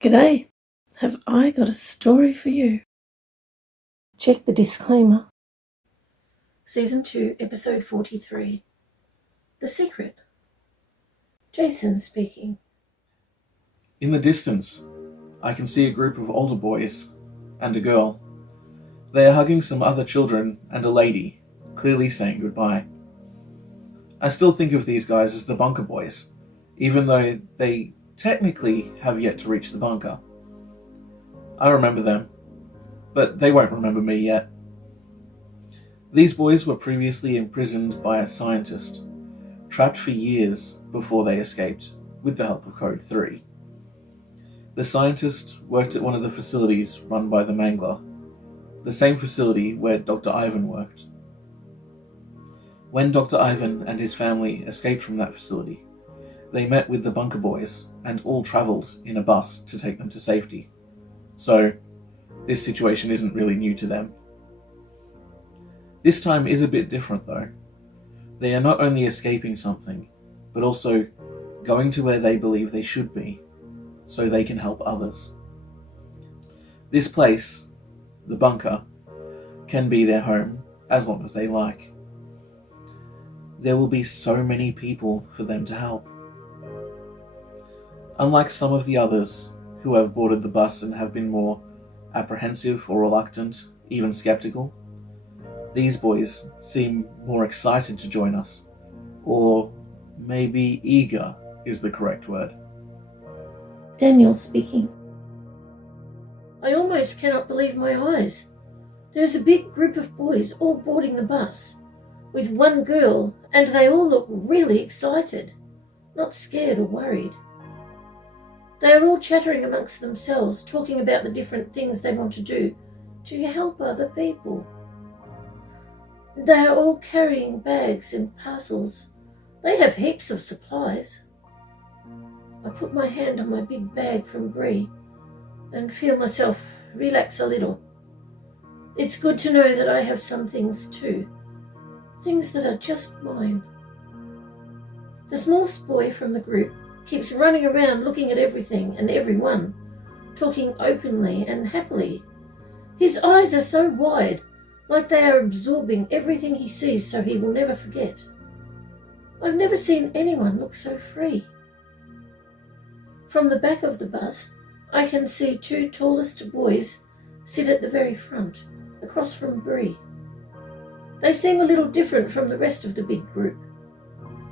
G'day, have I got a story for you? Check the disclaimer. Season 2, Episode 43. The Secret. Jason speaking. In the distance, I can see a group of older boys and a girl. They are hugging some other children and a lady, clearly saying goodbye. I still think of these guys as the bunker boys, even though they technically have yet to reach the bunker. I remember them, but they won't remember me yet. These boys were previously imprisoned by a scientist, trapped for years before they escaped, with the help of Code 3. The scientist worked at one of the facilities run by the Mangler, the same facility where Dr. Ivan worked. When Dr. Ivan and his family escaped from that facility, they met with the bunker boys and all travelled in a bus to take them to safety. So, this situation isn't really new to them. This time is a bit different though. They are not only escaping something, but also going to where they believe they should be, so they can help others. This place, the bunker, can be their home as long as they like. There will be so many people for them to help. Unlike some of the others who have boarded the bus and have been more apprehensive or reluctant, even skeptical, these boys seem more excited to join us, or maybe eager is the correct word. Daniel speaking. I almost cannot believe my eyes. There's a big group of boys all boarding the bus, with one girl, and they all look really excited, not scared or worried. They are all chattering amongst themselves, talking about the different things they want to do to help other people. They are all carrying bags and parcels. They have heaps of supplies. I put my hand on my big bag from Brie and feel myself relax a little. It's good to know that I have some things too, things that are just mine. The smallest boy from the group keeps running around looking at everything and everyone, talking openly and happily. His eyes are so wide, like they are absorbing everything he sees so he will never forget. I've never seen anyone look so free. From the back of the bus, I can see two tallest boys sit at the very front, across from Brie. They seem a little different from the rest of the big group.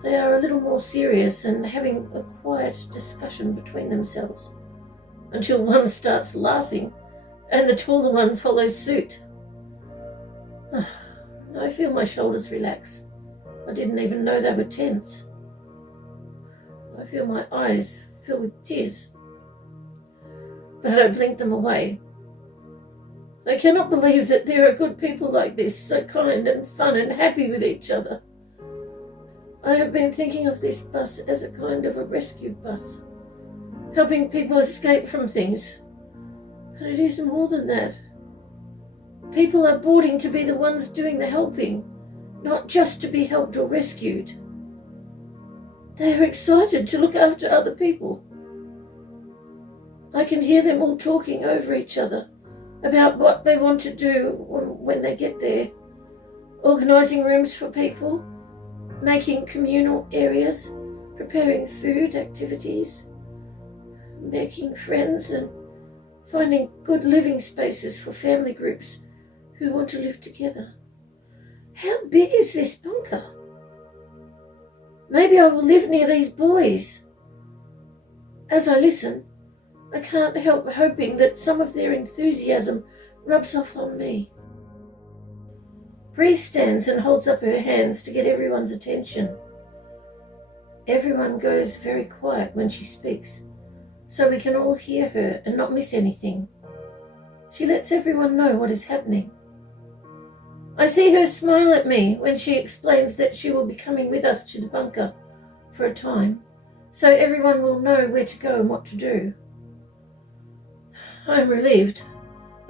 They are a little more serious and having a quiet discussion between themselves, until one starts laughing and the taller one follows suit. I feel my shoulders relax. I didn't even know they were tense. I feel my eyes fill with tears, but I blink them away. I cannot believe that there are good people like this, so kind and fun and happy with each other. I have been thinking of this bus as a kind of a rescue bus, helping people escape from things. But it is more than that. People are boarding to be the ones doing the helping, not just to be helped or rescued. They are excited to look after other people. I can hear them all talking over each other about what they want to do when they get there. Organising rooms for people, making communal areas, preparing food, activities, making friends and finding good living spaces for family groups who want to live together. How big is this bunker? Maybe I will live near these boys. As I listen, I can't help hoping that some of their enthusiasm rubs off on me. Bree stands and holds up her hands to get everyone's attention. Everyone goes very quiet when she speaks, so we can all hear her and not miss anything. She lets everyone know what is happening. I see her smile at me when she explains that she will be coming with us to the bunker for a time, so everyone will know where to go and what to do. I am relieved.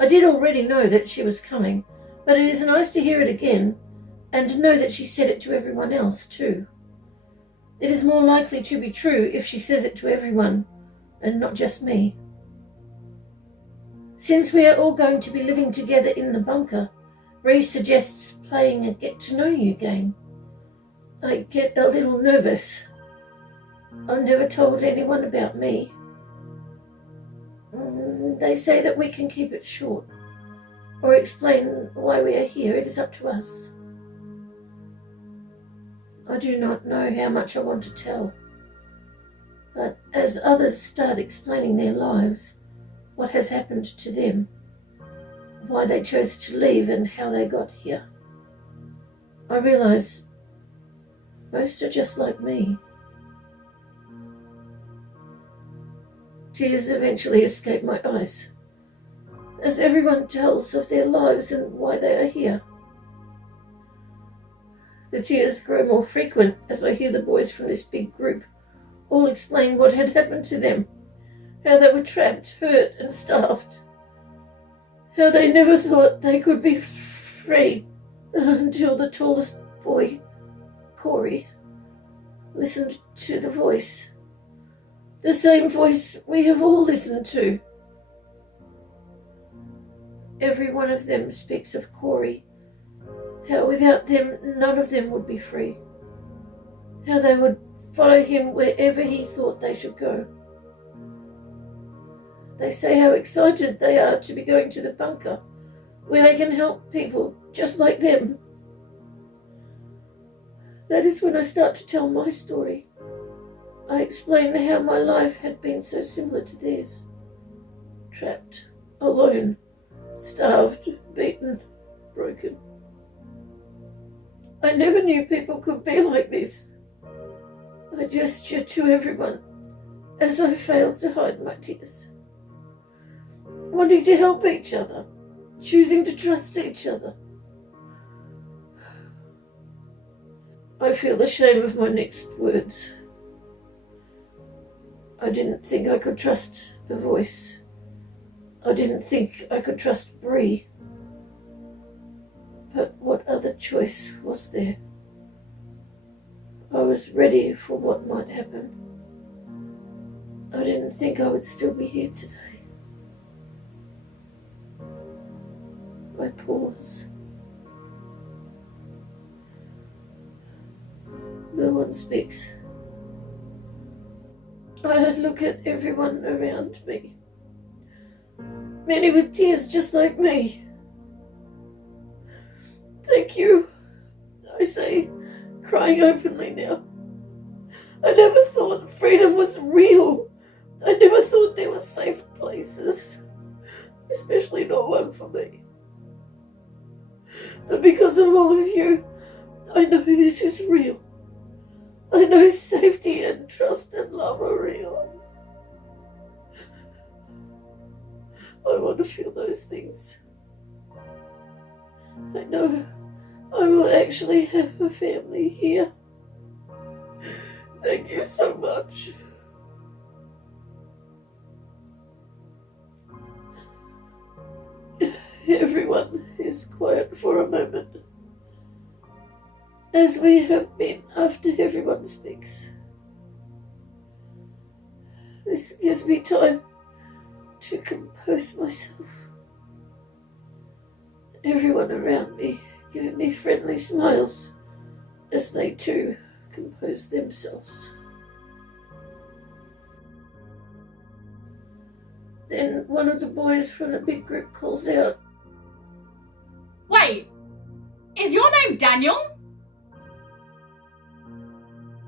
I did already know that she was coming, but it is nice to hear it again and know that she said it to everyone else too. It is more likely to be true if she says it to everyone and not just me. Since we are all going to be living together in the bunker, Bree suggests playing a get-to-know-you game. I get a little nervous. I've never told anyone about me. They say that we can keep it short, or explain why we are here. It is up to us. I do not know how much I want to tell, but as others start explaining their lives, what has happened to them, why they chose to leave and how they got here, I realize most are just like me. Tears eventually escape my eyes, as everyone tells of their lives and why they are here. The tears grow more frequent as I hear the boys from this big group all explain what had happened to them, how they were trapped, hurt and starved, how they never thought they could be free until the tallest boy, Corey, listened to the voice. The same voice we have all listened to. Every one of them speaks of Corey, how without them none of them would be free, how they would follow him wherever he thought they should go. They say how excited they are to be going to the bunker, where they can help people just like them. That is when I start to tell my story. I explain how my life had been so similar to theirs. Trapped, alone, starved, beaten, broken. I never knew people could be like this. I gestured to everyone as I failed to hide my tears. Wanting to help each other, choosing to trust each other. I feel the shame of my next words. I didn't think I could trust the voice. I didn't think I could trust Bree. But what other choice was there? I was ready for what might happen. I didn't think I would still be here today. I pause. No one speaks. I look at everyone around me. Many with tears just like me. Thank you, I say, crying openly now. I never thought freedom was real. I never thought there were safe places, especially not one for me. But because of all of you, I know this is real. I know safety and trust and love are real. I want to feel those things. I know I will actually have a family here. Thank you so much. Everyone is quiet for a moment, as we have been after everyone speaks. This gives me time to compose myself. Everyone around me giving me friendly smiles as they too compose themselves. Then one of the boys from the big group calls out, "Wait, is your name Daniel?"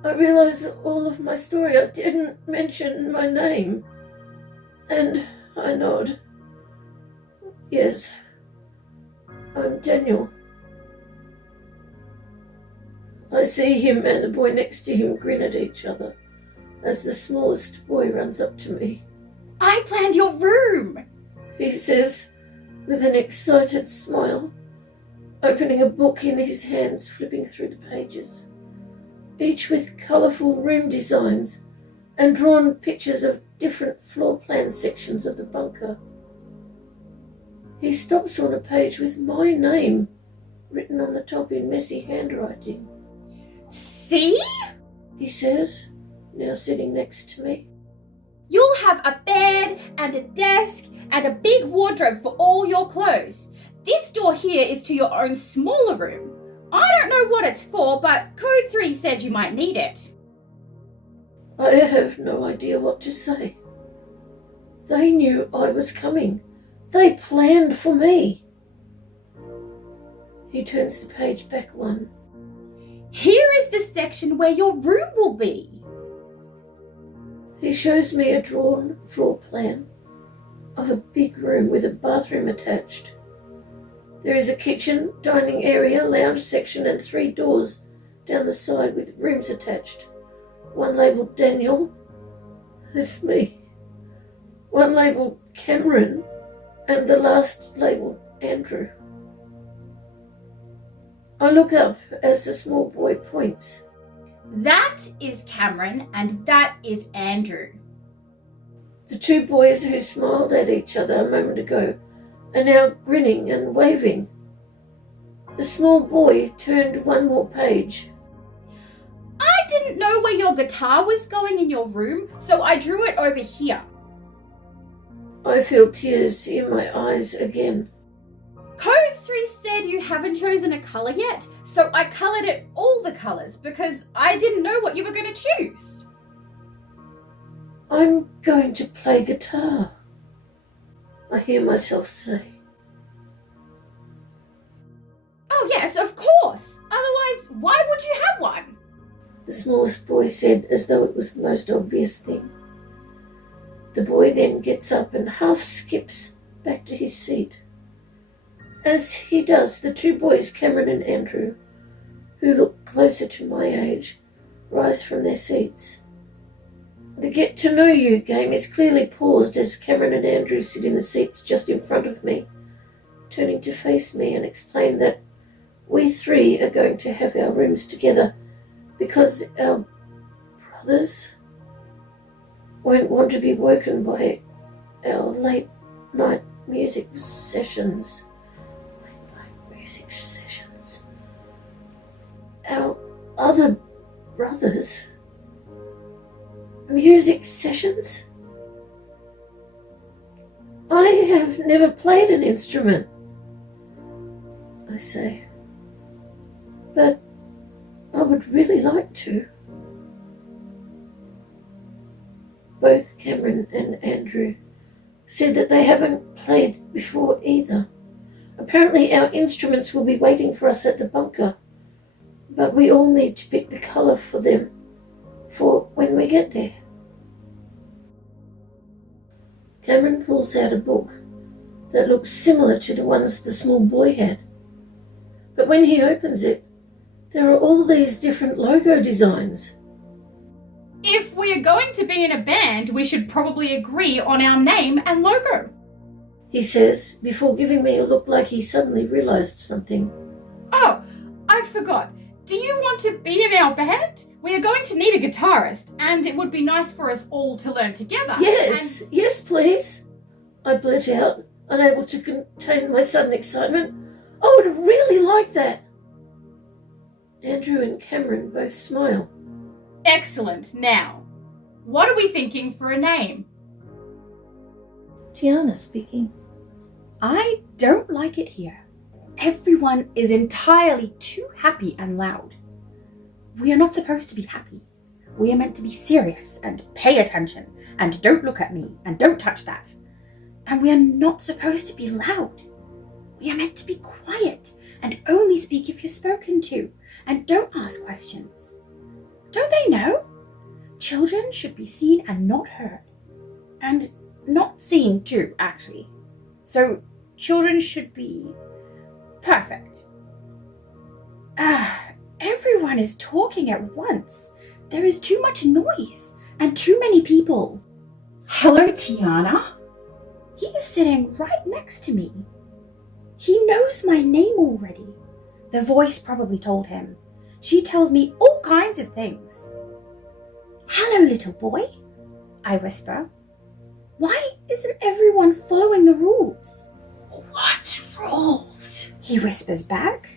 I realise that all of my story I didn't mention my name, and I nod. Yes, I'm Daniel. I see him and the boy next to him grin at each other as the smallest boy runs up to me. "I planned your room," he says with an excited smile, opening a book in his hands, flipping through the pages, each with colourful room designs and drawn pictures of different floor plan sections of the bunker. He stops on a page with my name written on the top in messy handwriting. "See?" he says, now sitting next to me. "You'll have a bed and a desk and a big wardrobe for all your clothes. This door here is to your own smaller room. I don't know what it's for, but Code 3 said you might need it. I have no idea what to say. They knew I was coming. They planned for me. He turns the page back one. Here is the section where your room will be. He shows me a drawn floor plan of a big room with a bathroom attached. There is a kitchen, dining area, lounge section and 3 doors down the side with rooms attached. One labelled Daniel, that's me. One labelled Cameron and the last labelled Andrew. I look up as the small boy points. That is Cameron and that is Andrew. The 2 boys who smiled at each other a moment ago are now grinning and waving. The small boy turned one more page. I didn't know where your guitar was going in your room, so I drew it over here. I feel tears in my eyes again. Code 3 said you haven't chosen a colour yet, so I coloured it all the colours because I didn't know what you were going to choose. I'm going to play guitar, I hear myself say. Oh yes, of course. Otherwise, why would you have one? The smallest boy said as though it was the most obvious thing. The boy then gets up and half skips back to his seat. As he does, the 2 boys, Cameron and Andrew, who look closer to my age, rise from their seats. The Get to Know You game is clearly paused as Cameron and Andrew sit in the seats just in front of me, turning to face me and explain that we 3 are going to have our rooms together because our brothers won't want to be woken by our late night music sessions. Our other brothers? Music sessions? I have never played an instrument, I say, but I would really like to. Both Cameron and Andrew said that they haven't played before either. Apparently our instruments will be waiting for us at the bunker, but we all need to pick the colour for them for when we get there. Cameron pulls out a book that looks similar to the ones the small boy had. But when he opens it, there are all these different logo designs. If we are going to be in a band, we should probably agree on our name and logo, he says, before giving me a look like he suddenly realised something. Oh, I forgot. Do you want to be in our band? We are going to need a guitarist, and it would be nice for us all to learn together. Yes, please, I blurt out, unable to contain my sudden excitement. I would really like that. Andrew and Cameron both smile. Excellent. Now, what are we thinking for a name? Tiana speaking. I don't like it here. Everyone is entirely too happy and loud. We are not supposed to be happy. We are meant to be serious and pay attention and don't look at me and don't touch that. And we are not supposed to be loud. We are meant to be quiet and only speak if you're spoken to and don't ask questions. Don't they know? Children should be seen and not heard. And not seen too, actually. So children should be perfect. Everyone is talking at once. There is too much noise and too many people. Hello, Tiana. He's sitting right next to me. He knows my name already. The voice probably told him. She tells me all kinds of things. Hello, little boy, I whisper. Why isn't everyone following the rules? What rules? He whispers back.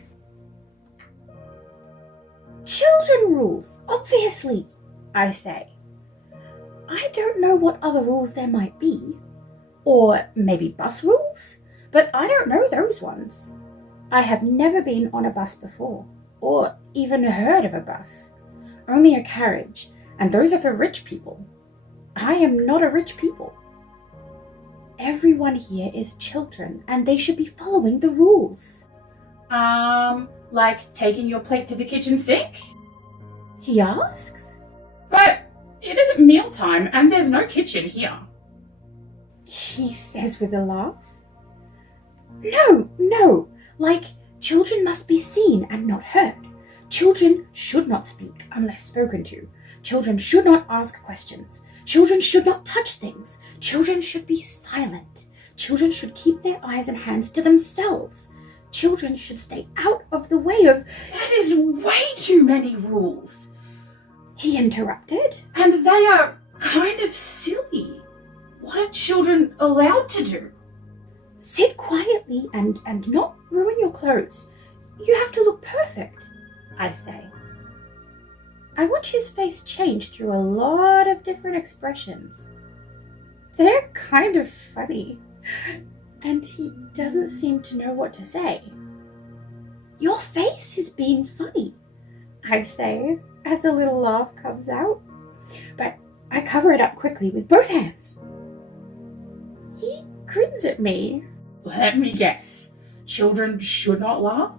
Children rules, obviously, I say. I don't know what other rules there might be, Or maybe bus rules? But I don't know those ones. I have never been on a bus before, or even heard of a bus. Only a carriage, and those are for rich people. I am not a rich people. Everyone here is children, and they should be following the rules. Like taking your plate to the kitchen sink? He asks. But it isn't mealtime and there's no kitchen here. He says with a laugh. No, like children must be seen and not heard. Children should not speak unless spoken to. Children should not ask questions. Children should not touch things. Children should be silent. Children should keep their eyes and hands to themselves. Children should stay out of the way of... That is way too many rules. He interrupted. And they are kind of silly. What are children allowed to do? Sit quietly and not ruin your clothes. You have to look perfect, I say. I watch his face change through a lot of different expressions. They're kind of funny, and he doesn't seem to know what to say. Your face is being funny, I say, as a little laugh comes out, but I cover it up quickly with both hands. He grins at me. Let me guess. Children should not laugh?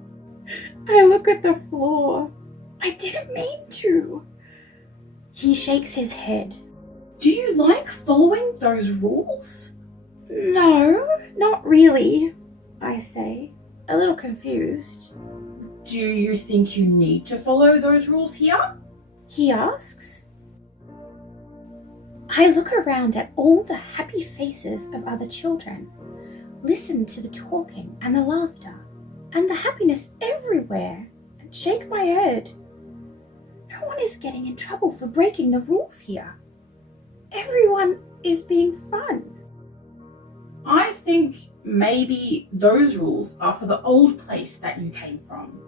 I look at the floor. I didn't mean to. He shakes his head. Do you like following those rules? No, not really, I say, a little confused. Do you think you need to follow those rules here? He asks. I look around at all the happy faces of other children, listen to the talking and the laughter and the happiness everywhere, and shake my head. No one is getting in trouble for breaking the rules here. Everyone is being fun. I think maybe those rules are for the old place that you came from.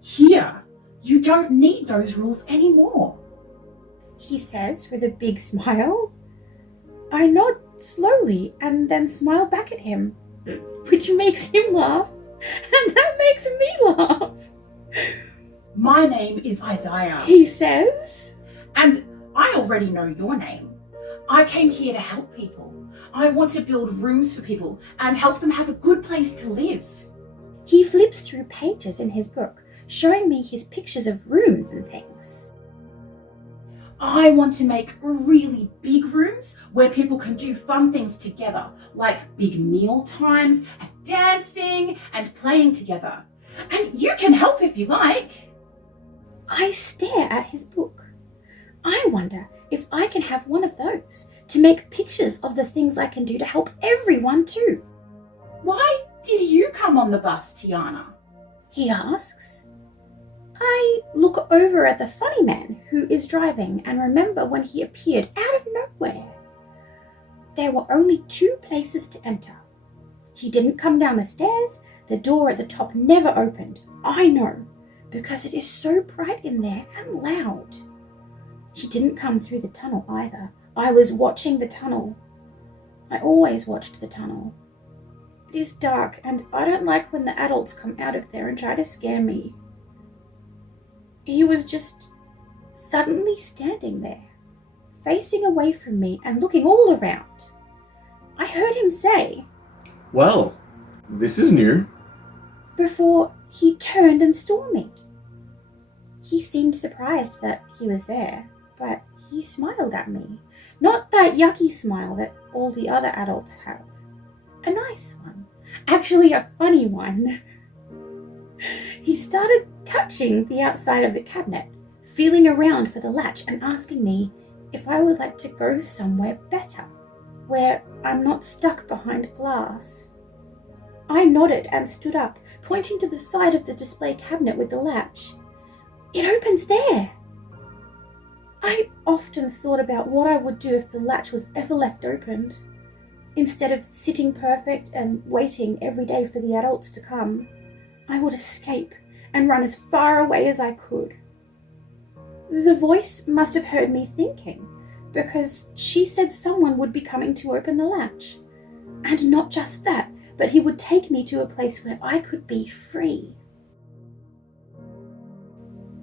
Here, you don't need those rules anymore. He says with a big smile. I nod slowly and then smile back at him, which makes him laugh, and that makes me laugh. My name is Isaiah. He says. And I already know your name. I came here to help people. I want to build rooms for people and help them have a good place to live. He flips through pages in his book, showing me his pictures of rooms and things. I want to make really big rooms where people can do fun things together, like big meal times and dancing and playing together. And you can help if you like. I stare at his book. I wonder if I can have one of those to make pictures of the things I can do to help everyone too. Why did you come on the bus, Tiana? He asks. I look over at the funny man who is driving and remember when he appeared out of nowhere. There were only 2 places to enter. He didn't come down the stairs. The door at the top never opened. I know, because it is so bright in there and loud. He didn't come through the tunnel either. I was watching the tunnel. I always watched the tunnel. It is dark and I don't like when the adults come out of there and try to scare me. He was just suddenly standing there, facing away from me and looking all around. I heard him say, Well, this is new. Before he turned and saw me. He seemed surprised that he was there, but he smiled at me. Not that yucky smile that all the other adults have. A nice one. Actually, a funny one. He started touching the outside of the cabinet, feeling around for the latch and asking me if I would like to go somewhere better, where I'm not stuck behind glass. I nodded and stood up, pointing to the side of the display cabinet with the latch. It opens there. I often thought about what I would do if the latch was ever left opened, instead of sitting perfect and waiting every day for the adults to come. I would escape and run as far away as I could. The voice must have heard me thinking, because she said someone would be coming to open the latch. And not just that, but he would take me to a place where I could be free.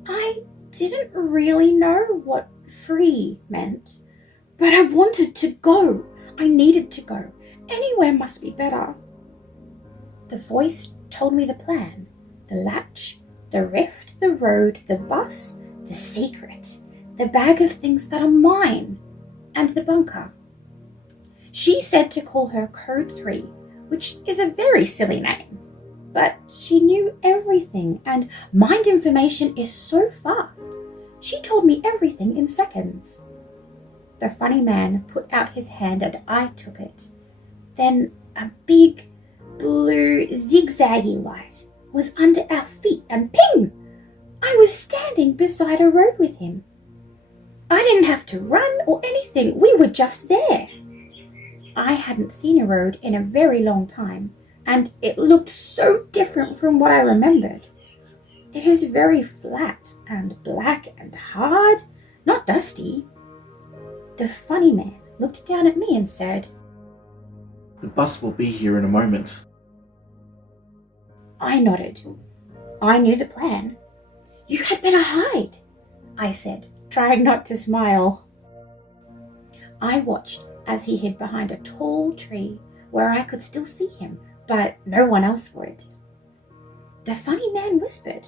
I didn't really know what free meant, but I wanted to go. I needed to go. Anywhere must be better. The voice told me the plan, the latch, the rift, the road, the bus, the secret, the bag of things that are mine, and the bunker. She said to call her Code 3, which is a very silly name, but she knew everything, and mind information is so fast. She told me everything in seconds. The funny man put out his hand and I took it. Then a big, blue, zigzaggy light was under our feet and ping! I was standing beside a road with him. I didn't have to run or anything, we were just there. I hadn't seen a road in a very long time, and it looked so different from what I remembered. It is very flat and black and hard, not dusty. The funny man looked down at me and said, The bus will be here in a moment. I nodded. I knew the plan. You had better hide, I said, trying not to smile. I watched as he hid behind a tall tree where I could still see him, but no one else would. The funny man whispered.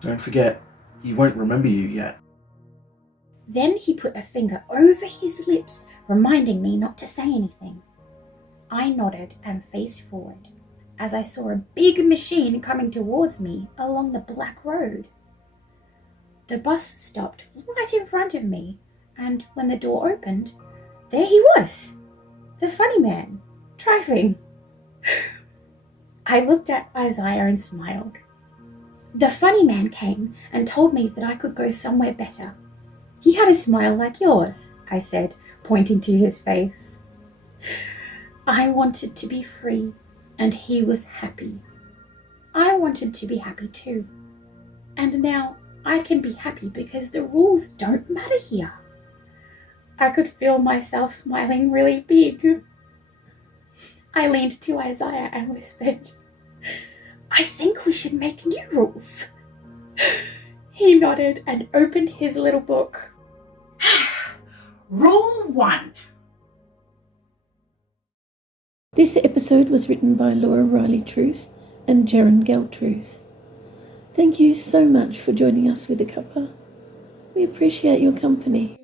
Don't forget, he won't remember you yet. Then he put a finger over his lips, reminding me not to say anything. I nodded and faced forward as I saw a big machine coming towards me along the black road. The bus stopped right in front of me, and when the door opened, there he was, the funny man, driving. I looked at Isaiah and smiled. The funny man came and told me that I could go somewhere better. He had a smile like yours, I said, pointing to his face. I wanted to be free, and he was happy. I wanted to be happy too. And now I can be happy because the rules don't matter here. I could feel myself smiling really big. I leaned to Isaiah and whispered, I think we should make new rules. He nodded and opened his little book. Rule 1. This episode was written by Laura Reily Truth and Jaron Truth. Thank you so much for joining us with the cuppa. We appreciate your company.